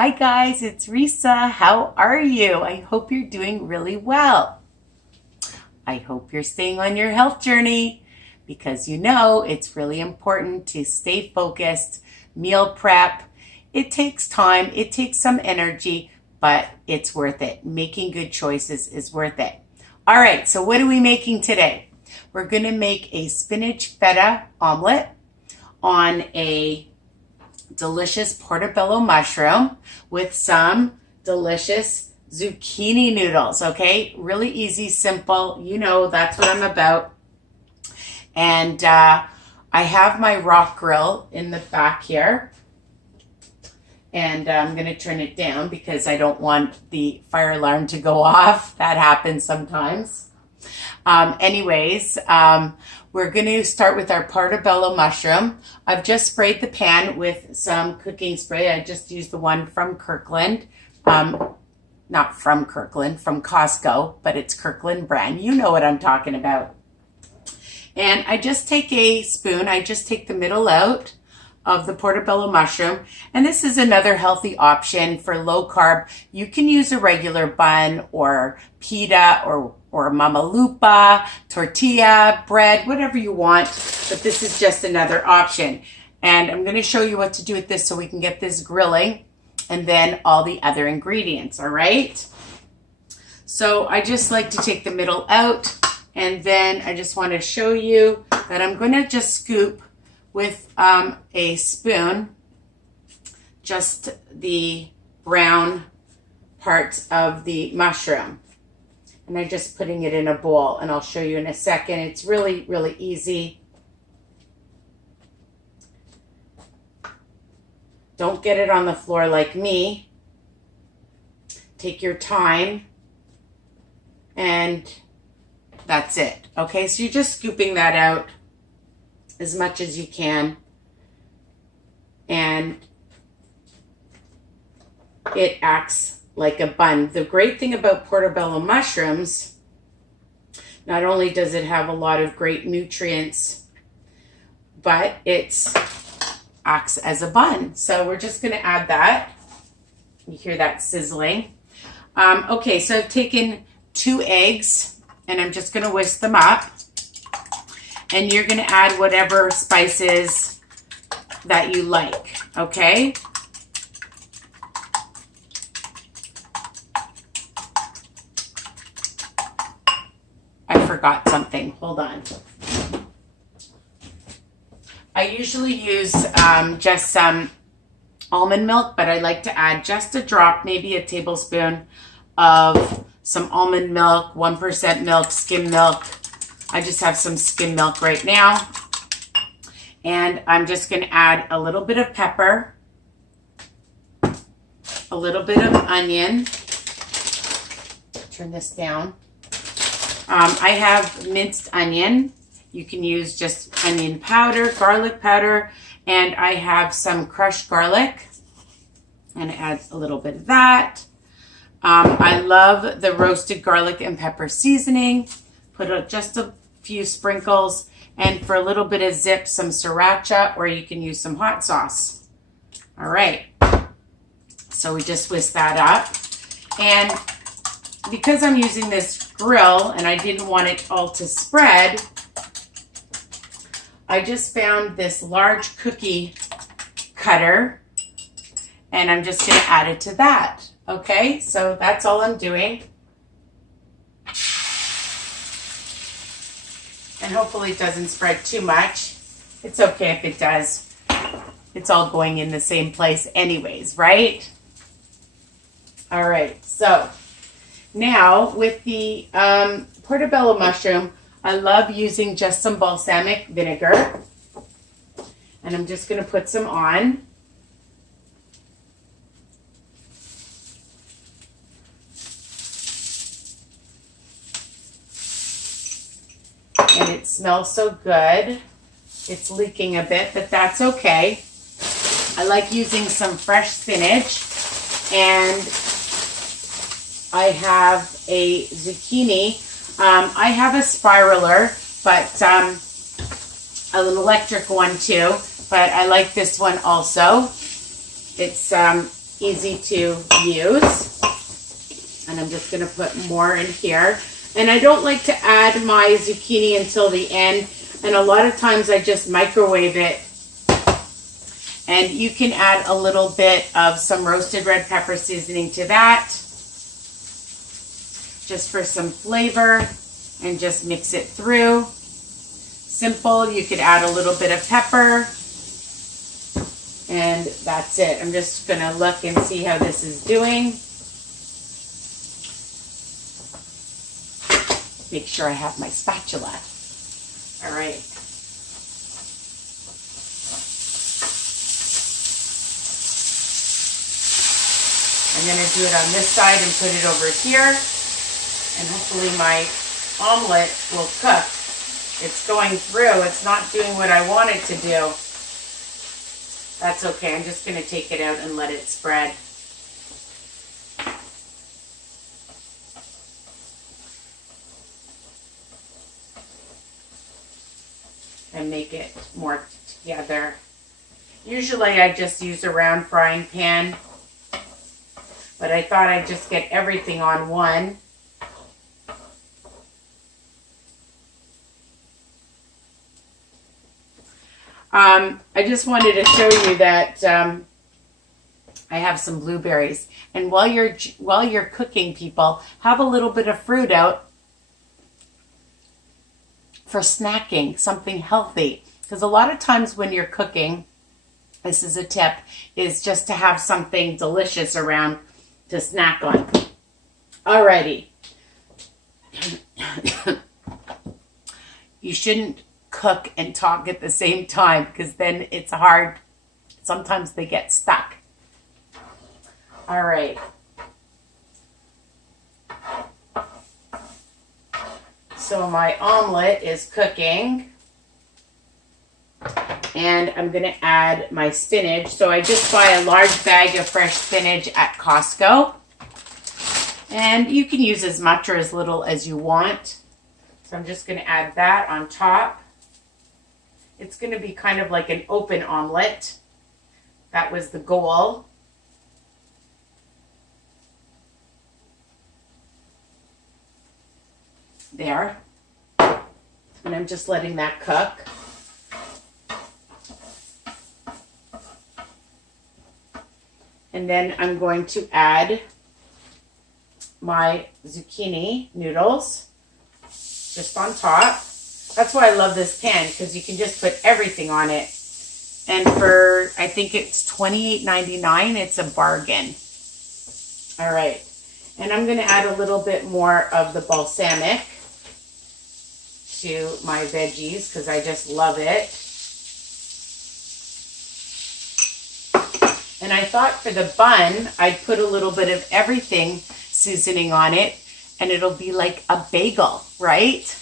Hi guys, it's Risa. How are you? I hope you're doing really well. I hope you're staying on your health journey because you know it's really important to stay focused, meal prep. It takes time, it takes some energy, but it's worth it. Making good choices is worth it. All right, so what are we making today? We're going to make a spinach feta omelet on a delicious portobello mushroom with some delicious zucchini noodles, okay? Really easy, simple. You know, that's what I'm about. And I have my rock grill in the back here. And I'm going to turn it down because I don't want the fire alarm to go off. That happens sometimes. We're going to start with our portobello mushroom. I've just sprayed the pan with some cooking spray. I just used the one from Kirkland. Not from Kirkland, from Costco, but it's Kirkland brand. You know what I'm talking about. And I just take a spoon. I just take the middle out of the portobello mushroom. And this is another healthy option for low carb. You can use a regular bun or pita or mama lupa, tortilla, bread, whatever you want. But this is just another option. And I'm going to show you what to do with this so we can get this grilling and then all the other ingredients, all right? So I just like to take the middle out, and then I just want to show you that I'm going to just scoop with a spoon just the brown parts of the mushroom. And I'm just putting it in a bowl, and I'll show you in a second. It's really, really easy. Don't get it on the floor like me. Take your time, and that's it. Okay, so you're just scooping that out as much as you can, and it acts like a bun. The great thing about portobello mushrooms, not only does it have a lot of great nutrients, but it acts as a bun. So we're just going to add that. You hear that sizzling. Okay, so I've taken 2 eggs, and I'm just going to whisk them up. And you're going to add whatever spices that you like, okay? I forgot something. Hold on. I usually use just some almond milk, but I like to add just a drop, maybe a tablespoon of some almond milk, 1% milk, skim milk. I just have some skim milk right now. And I'm just going to add a little bit of pepper, a little bit of onion. Turn this down. I have minced onion. You can use just onion powder, garlic powder, and I have some crushed garlic. And add a little bit of that. I love the roasted garlic and pepper seasoning. Put just a few sprinkles, and for a little bit of zip, some sriracha, or you can use some hot sauce. All right. So we just whisk that up. And because I'm using this grill and I didn't want it all to spread, I just found this large cookie cutter, and I'm just going to add it to that. Okay, so that's all I'm doing. And hopefully it doesn't spread too much. It's okay if it does. It's all going in the same place anyways, right? All right, so now with the portobello mushroom, I love using just some balsamic vinegar. And I'm just going to put some on. And it smells so good. It's leaking a bit, but that's okay. I like using some fresh spinach, and I have a zucchini. I have a spiraler, but an electric one too, but I like this one also. It's easy to use. And I'm just going to put more in here. And I don't like to add my zucchini until the end. And a lot of times I just microwave it. And you can add a little bit of some roasted red pepper seasoning to that, just for some flavor, and just mix it through. Simple. You could add a little bit of pepper, and that's it. I'm just going to look and see how this is doing. Make sure I have my spatula. All right. I'm going to do it on this side and put it over here, and hopefully my omelet will cook. It's going through. It's not doing what I want it to do. That's okay. I'm just going to take it out and let it spread. And make it more together. Usually I just use a round frying pan, but I thought I'd just get everything on one. I just wanted to show you that I have some blueberries. And while you're cooking, people, have a little bit of fruit out for snacking, something healthy. Because a lot of times when you're cooking, this is a tip, is just to have something delicious around to snack on. Alrighty. You shouldn't cook and talk at the same time, because then it's hard. Sometimes they get stuck. All right. So my omelet is cooking, and I'm going to add my spinach. So I just buy a large bag of fresh spinach at Costco, and you can use as much or as little as you want. So I'm just going to add that on top. It's going to be kind of like an open omelet. That was the goal. There. And I'm just letting that cook. And then I'm going to add my zucchini noodles just on top. That's why I love this pan, because you can just put everything on it. And for, I think it's $28.99, it's a bargain. All right. And I'm going to add a little bit more of the balsamic to my veggies, because I just love it. And I thought for the bun, I'd put a little bit of everything seasoning on it, and it'll be like a bagel, right?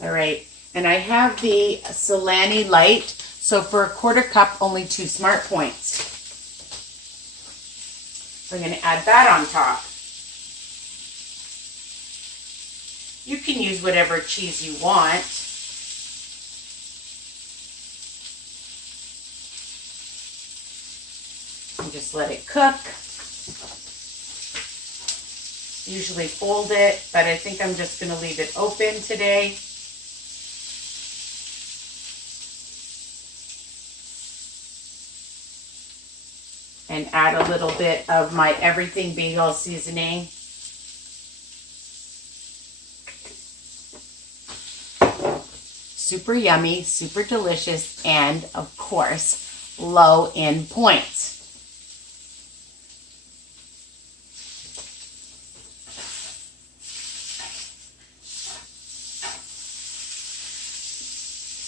All right. And I have the Solani Light. So for a quarter cup, only 2 Smart Points. So I'm going to add that on top. You can use whatever cheese you want. And just let it cook. Usually fold it, but I think I'm just going to leave it open today. And add a little bit of my everything bagel seasoning. Super yummy, super delicious, and of course, low in points.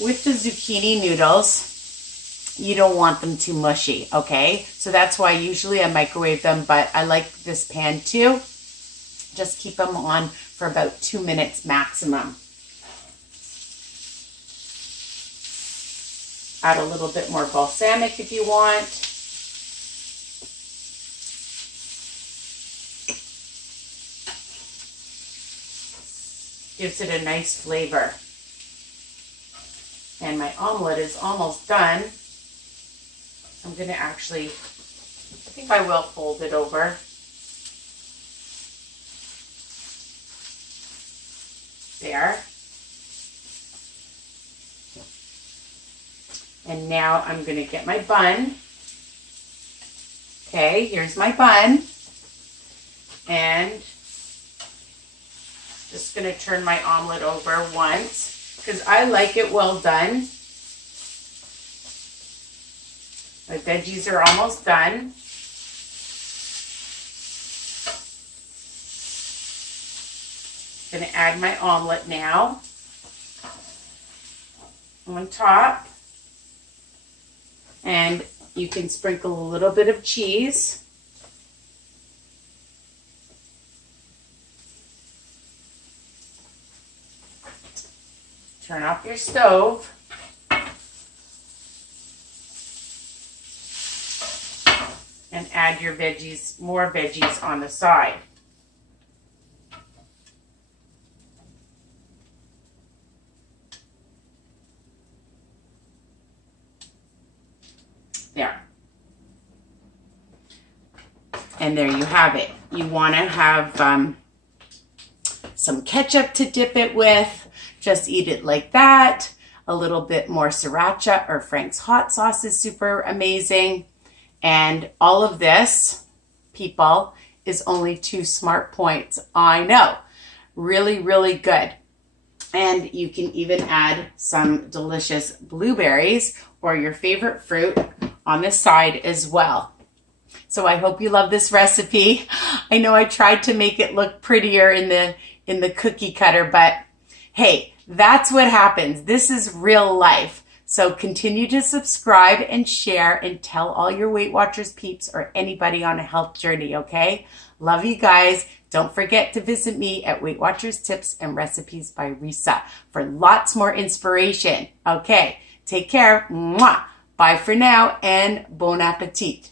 With the zucchini noodles, you don't want them too mushy, okay? So that's why usually I microwave them, but I like this pan too. Just keep them on for about 2 minutes maximum. Add a little bit more balsamic if you want. Gives it a nice flavor. And my omelet is almost done. I'm going to actually, I think I will fold it over. There. And now I'm going to get my bun. Okay, here's my bun. And just going to turn my omelet over once because I like it well done. My veggies are almost done. I'm going to add my omelet now on top. And you can sprinkle a little bit of cheese. Turn off your stove. And add your veggies, more veggies on the side. There. And there you have it. You want to have some ketchup to dip it with. Just eat it like that. A little bit more sriracha or Frank's hot sauce is super amazing. And all of this, people, is only 2 smart points. I know. Really, really good. And you can even add some delicious blueberries or your favorite fruit on the side as well. So I hope you love this recipe. I know I tried to make it look prettier in the cookie cutter, but hey, that's what happens. This is real life. So continue to subscribe and share and tell all your Weight Watchers peeps or anybody on a health journey, okay? Love you guys. Don't forget to visit me at Weight Watchers Tips and Recipes by Risa for lots more inspiration. Okay, take care. Mwah. Bye for now and bon appetit.